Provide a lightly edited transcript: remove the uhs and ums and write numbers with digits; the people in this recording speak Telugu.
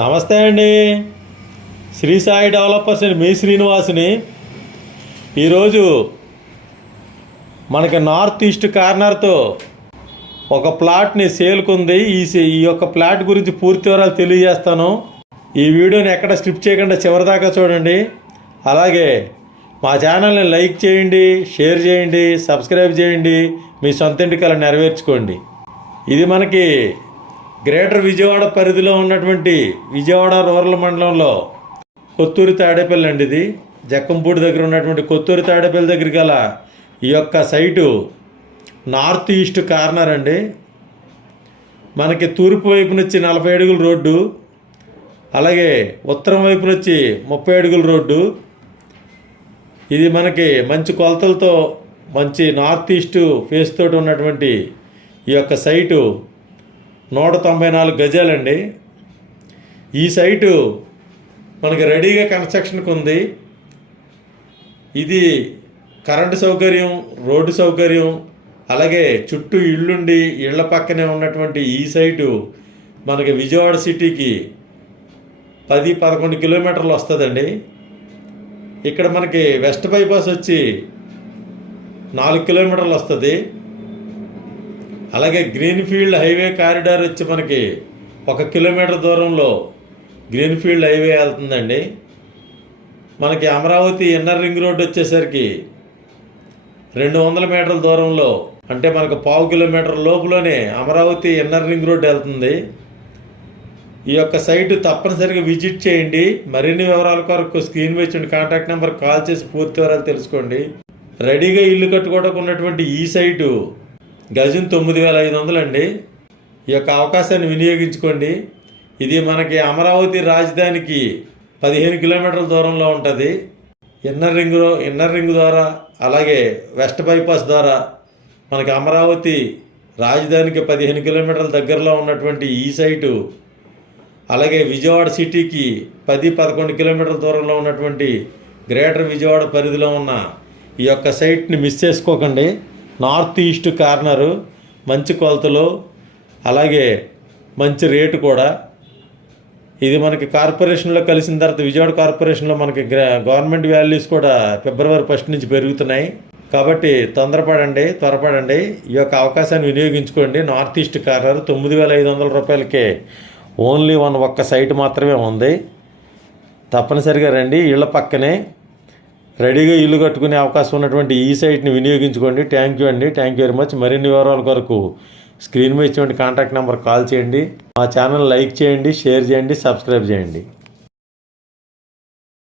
నమస్తే అండి. శ్రీ సాయి డెవలపర్స్ అండి, మీ శ్రీనివాసుని. ఈరోజు మనకి నార్త్ ఈస్ట్ కార్నర్తో ఒక ప్లాట్ని సేల్కుంది. ఈ యొక్క ప్లాట్ గురించి పూర్తి వివరాలు తెలియజేస్తాను. ఈ వీడియోని ఎక్కడ స్కిప్ చేయకుండా చివరిదాకా చూడండి. అలాగే మా ఛానల్ని లైక్ చేయండి, షేర్ చేయండి, సబ్స్క్రైబ్ చేయండి. మీ సొంత ఇంటి కల నెరవేర్చుకోండి. ఇది మనకి గ్రేటర్ విజయవాడ పరిధిలో ఉన్నటువంటి విజయవాడ రూరల్ మండలంలో కొత్తూరు తాడేపల్లి అండి. ఇది జక్కంపూడి దగ్గర ఉన్నటువంటి కొత్తూరు తాడేపల్లి దగ్గర గల ఈ యొక్క సైటు నార్త్ ఈస్ట్ కార్నర్ అండి. మనకి తూర్పు వైపు నుంచి 40 అడుగుల రోడ్డు, అలాగే ఉత్తరం వైపు నుంచి 30 అడుగుల రోడ్డు. ఇది మనకి మంచి కొలతలతో మంచి నార్త్ ఈస్ట్ ఫేస్ తోటి ఉన్నటువంటి ఈ యొక్క సైటు 194 గజాలండి. ఈ సైటు మనకి రెడీగా కన్స్ట్రక్షన్కి ఉంది. ఇది కరెంటు సౌకర్యం, రోడ్డు సౌకర్యం, అలాగే చుట్టూ ఇళ్ళుండి ఇళ్ల పక్కనే ఉన్నటువంటి ఈ సైటు మనకి విజయవాడ సిటీకి 10-11 కిలోమీటర్లు వస్తుందండి. ఇక్కడ మనకి వెస్ట్ బైపాస్ వచ్చి 4 కిలోమీటర్లు వస్తుంది. అలాగే గ్రీన్ఫీల్డ్ హైవే కారిడార్ వచ్చి మనకి 1 కిలోమీటర్ దూరంలో గ్రీన్ఫీల్డ్ హైవే వెళ్తుందండి. మనకి అమరావతి ఇన్నర్ రింగ్ రోడ్ వచ్చేసరికి 200 మీటర్ల దూరంలో, అంటే మనకు 1/2 కిలోమీటర్ లోపులోనే అమరావతి ఇన్నర్ రింగ్ రోడ్ వెళ్తుంది. ఈ యొక్క సైటు తప్పనిసరిగా విజిట్ చేయండి. మరిన్ని వివరాల కొరకు స్క్రీన్ మీద ఉన్న కాంటాక్ట్ నెంబర్ కాల్ చేసి పూర్తి వివరాలు తెలుసుకోండి. రెడీగా ఇల్లు కట్టుకోవడానికి ఉన్నటువంటి ఈ సైటు గజం 9,500 అండి. ఈ యొక్క అవకాశాన్ని వినియోగించుకోండి. ఇది మనకి అమరావతి రాజధానికి 15 కిలోమీటర్ల దూరంలో ఉంటుంది. ఇన్నర్ రింగ్ ద్వారా, అలాగే వెస్ట్ బైపాస్ ద్వారా మనకి అమరావతి రాజధానికి 15 కిలోమీటర్ల దగ్గరలో ఉన్నటువంటి ఈ సైటు, అలాగే విజయవాడ సిటీకి 10-11 కిలోమీటర్ల దూరంలో ఉన్నటువంటి గ్రేటర్ విజయవాడ పరిధిలో ఉన్న ఈ యొక్క సైట్ని మిస్ చేసుకోకండి. నార్త్ ఈస్ట్ కార్నరు, మంచి కొలతలు, అలాగే మంచి రేటు కూడా. ఇది మనకి కార్పొరేషన్లో కలిసిన తర్వాత విజయవాడ కార్పొరేషన్లో మనకి గవర్నమెంట్ వాల్యూస్ కూడా ఫిబ్రవరి 1 నుంచి పెరుగుతున్నాయి. కాబట్టి త్వరపడండి. ఈ యొక్క అవకాశాన్ని వినియోగించుకోండి. నార్త్ ఈస్ట్ కార్నర్ 9,500 రూపాయలకే ఓన్లీ ఒక్క సైట్ మాత్రమే ఉంది. తప్పనిసరిగా రండి. ఇళ్ళ పక్కనే రెడీగా ఇల్లు కట్టుకునే అవకాశం ఉన్నటువంటి ఈ సైట్ని వినియోగించుకోండి. థ్యాంక్ యూ అండి. Thank you very much. మరిన్ని వివరాల కొరకు స్క్రీన్ మీద ఇచ్చినటువంటి కాంటాక్ట్ నెంబర్ కాల్ చేయండి. మా ఛానల్ లైక్ చేయండి, షేర్ చేయండి, సబ్స్క్రైబ్ చేయండి.